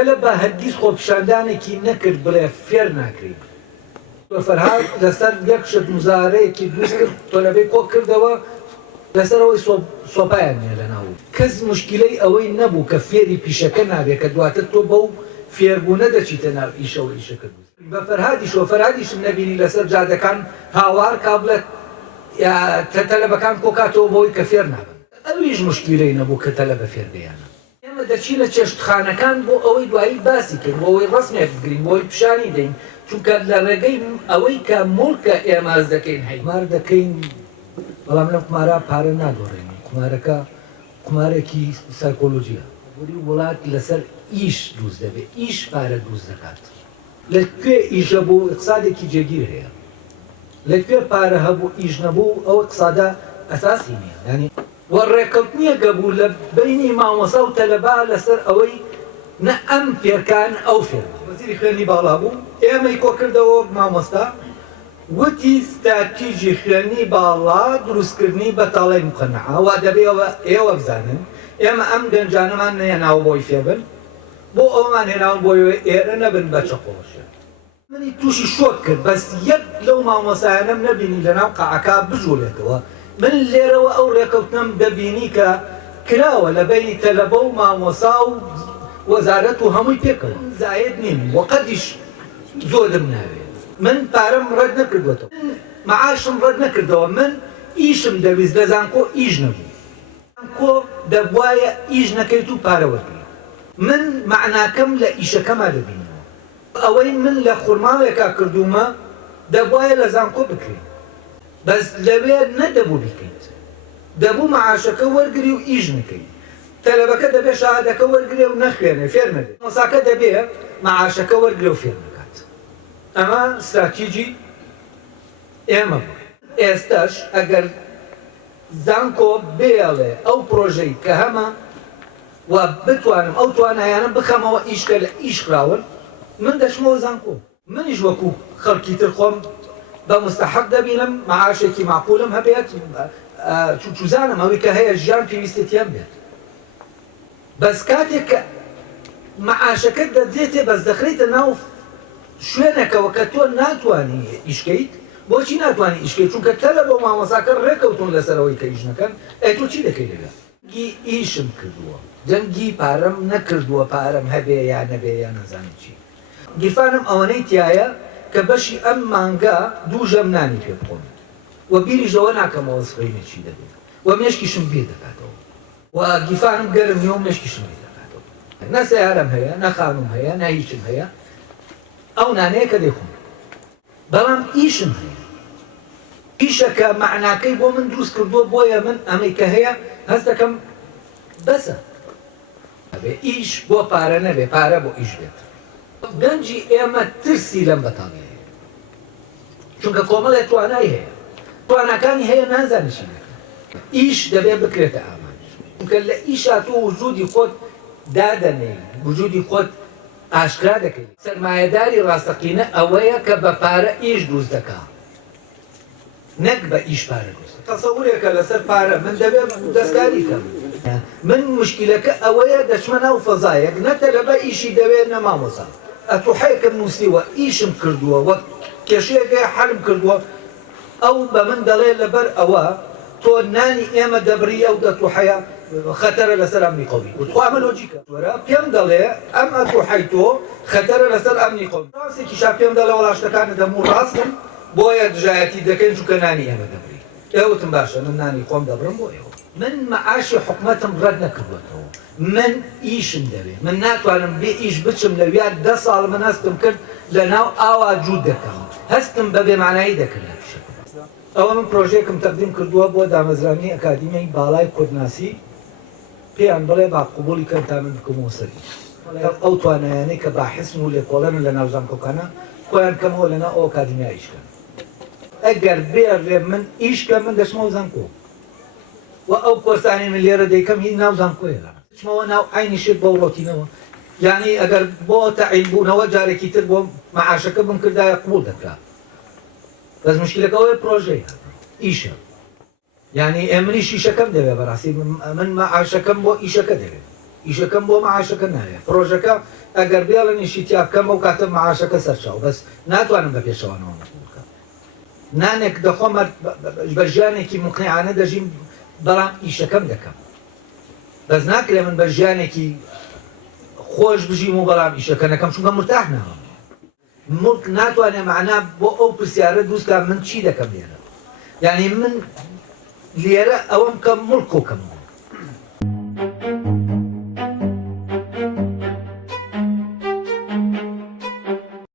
تەلەبە هەرگیز خۆپیشاندانێکی نەکرد بڵێ فێر ناکرێت. فەرهاد لەسەر یەک شت مزارەیەکی دروست کرد تۆلەبەی کۆ کردەوە لەسەرەوەی سۆپایان نیە لەناو. کەس مشکلەی ئەوەی نەبوو کە فێری پیشەکە نابێت کە دواتر تۆ بەو فێربوونە دەچیتە ناو ئیشەوە ئیشەکە دروست. بە فەرهادیشەوە فەرهادیشم نەبینی لەسەر جادەکان هاوار کابلێت تەلەبەکان کۆکاتەوە بەوەی کە فێر نابن. ئەویش مشکلەی نەبوو کە تەلەبە فێربیانە. ئێمە دەچینە چێشتخانەکان بۆ ئەوەی دوایی باسی کرد بۆ ئەوەی ڕسمێک بگرین بۆی پیشانی دەین چونکە لە ڕێگەی ئەوەی کە مڵکە ئێماز دەکەین هەیمار دەکەین بەڵام لەم قمارە پارە ناگۆڕێنی قمارەکە قمارێکی سایکۆلۆژیە وەری وڵات لەسەر ئیش دروست دەبێت ئیش پارە دروست دەکات لەکوێ ئیشە بوو اقتصادێکی جێگیر هەیە لەکوێ پارە هەبوو ئیش نەبوو ئەو اقتصادە ئەساسی نییە ینی وەڕێکەوتنیە گەبوو لە بینی مامۆسا و تەلەبا لەسەر ئەوەی نە ئەم فێرکان ئەو فێر وەزیری خوێنی باڵا بوو ئێمەی کۆ کردەوە مامۆستا وتی ستراتیژی خوێنی باڵا دروستکردنی بەتاڵی مقنعە وا دەبێەوە ئێوە بزانن ئێمە ئەم گەنجانەمان نەهێناوە بۆی فێبن بۆ ئەومان هێناون بۆی ئێرە نەبن بە چەقۆشە منی تووشی شۆک کرد بەس یەک لەو مامۆسایانەم نەبینی لەناو قەعەکە بژۆلێتەوە من لێرەوە ئەو ڕێکەوتنم دەبینی کە کراوە لە بینی تەلەبە و مامۆسا و وەزارەت و هەمووی پێکەوە زاید نیم وەقەدیش زۆرم ناوێت من پارەم ڕەت نەکردوێتەوە مەعاشم ڕەت نەکردەوە من ئیشم دەویست لە زانکۆ ئیش نەبوو زانکۆ دەبوایە ئیش نەکەیت و پارە وەرگری من معناکەم لە ئیشەکەما دەبینەوە ئەوەی من لە خورماڵێکا کردومە دەبوایە لە زانکۆ بکرێت بەس لەوێ نەدەبوو بیکەیت دەبوو مەعاشەکە وەرگری و ئیش نەکەیت تەلەبەکە دەبێت شەهادەکە وەرگرێ و نەخوێنێ فێر نەبێت مۆساکە دەبێت مەعاشەکە وەرگرێ و فێر نەکات ئەمە استراتیژی ئێمە بوو ئێستاش ئەگەر زانکۆ بێڵێ ئەو پرۆژەی کە هەمە و بتوانم ئەو توانایانە بخەمەوە ئیشکە لە ئیش خراون من دەچمەوە زانکۆ منیش وەکو خەڵکی تر خۆم بە مستحق دەبینم مەعاشێکی معقولم هەبێت چوزانم ئەوەی کە هەیە ژیان پێویستێتیان بێت بەس کاتێک کە مەعاشەکەت دەدرێتێ بەس دەخرێتە ناو شوێنێکەوە کە تۆ ناتوانی ئیشکەیت بۆچی ناتوانی ئیشکەیت چونکە تەلە بۆ مامۆساکە ڕێکەوتون لەسەرەوەی کە ئیش نەکەن تۆ چی دەکەی لەوێ گی ئیشم کردووە جەنگی پارەم نەکردووە پارەم هەبێ یا نەبێ یا نەزانم چی گیرفانم ئەوەنەی تایە کە بەشی ئەم مانگا دوو ژەمنانی پێ بخۆم و بیریشەوە ناکەمەوە سفرینە چی دەبێت و مێشکیشم بێ دەکاتەوە و گیرفانم گەرم نیە و مێشکیشم بێ دەکاتەوە نە سەیارەم هەیە نە خانوم هەیە نە هیچم هەیە ئەو نانەیە کە دەیخۆم بەڵام ئیشم هەیە ئیشەکە معناکەی بۆ من دروست کردووە بۆیە من ئەمەی کە هەیە هەست دەکەم بەسە ئەبێ ئیش بۆ پارە نەبێ پارە بۆ ئیش بێت گەنجی ئێمە ترسی لەم بەتاڵی هەیە چونکە کۆمەڵێک توانای هەیە توانەکانی هەیە نازانیشی ئیش دەبێ بکرێتە ئامان چونکە لە ئیشا تۆ وجودی خۆت دادەنێ وجودی خۆت ئاشکرا دەکەیت سەرمایەداری ڕاستەقینە ئەوەیە کە بە پارە ئیش دروست دەکات نەک بە ئیش پارە دروست تەسەورێکە لەسەر پارە من دەبێت دەستکاری کەم من مشکلەکە ئەوەیە دەچمە ناو فەزایەک نەتەلەبە ئیشی دەوێت نە مامۆسا ئەتوحەیەکم نووسیوە ئیشم کردووە وەک کێشەیەکە حەلم کردووە ئەو بە من دەڵێ لەبەر ئەوە تۆ نانی ئێمە دەبری ئەو دەتوحەیە خەتەرە لەسەر ئەمنی قەومی وتخوا ئەمە لۆجیکە وەرە پێم دەڵێ ئەم ئەتوحەی تۆ خەتەرە لەسەر ئەمنی قەومی ڕاستێکیشا پێم دەڵێ وەڵاشتەکانت دەموو ڕاستن بۆیە دژایەتی دەکەین چونکە نانی ئێمە دەبری ئێوتم باشە من نانی خۆم دەبرم بۆ ئێوە من مەعاشی حکومەتم ڕەت نەکردوێتەوە من ئیشم دەوێت من ناتوانم بێ ئیش بچم لە ویاد 10 ساڵ من هەستم کرد لە ناو ئاوا جوود دەکەم هەستم بە بێمانایی دەکرد ئەوە من پرۆژێکم تەقدیم کردووە بۆ دامەزرانی ئەکادیمیای باڵای کورتناسی پێیان بڵێ با قبوڵی کەن تا من بکەمەوە سەری ئەو توانایانەی کە باحثن و لێکۆڵەن لە ناو زانکۆکانە خۆیان کەمەوە لەنا ئەو ئەکادیمیای ئیشکەن ئەگەر بێ من ئیشکە من دەچمەوە زانکۆ و ئەو کۆرسانی من لێرە دەیکەم هی ناو زانکۆیە چمەوە ناو عینی شت بۆ ڕۆتینەوە یعنی ئەگەر بۆ تەعین بوونەوە جارێکی تر بۆ مەعاشەکە بم کردایە قبوڵ دەکرا بەس مشکلەکەەوەی پرۆژەیە ئیشە یعنی ئێمنی شیشەکەم دەوێت بەڕاستی من مەعاشەکەم بۆ ئیشەکە دەوێت ئیشەکەم بۆ مەعاشەکە نایە پرۆژەکە ئەگەر بێڵن ئیشیتیا بکەمە و کاتە مەعاشەکە سەرچاو بەس ناتوانم بە پێشەوانەوە بکەم نانێک دەخۆمە بە ژیانێکی مقنعانە دەژیم بەڵام ئیشەکەم دەکەم بەس ناکرێ من بە ژیانێکی خۆش بژیم و بەڵام ئیشەکە نەکەم چونکە مرتاح ناوە مڵک ناتوانێ مەعنا بۆ ئەو پرسیارە دروستکە من چی دەکەم لێرە یعنی من لێرە ئەوەم کە مڵک کۆکەم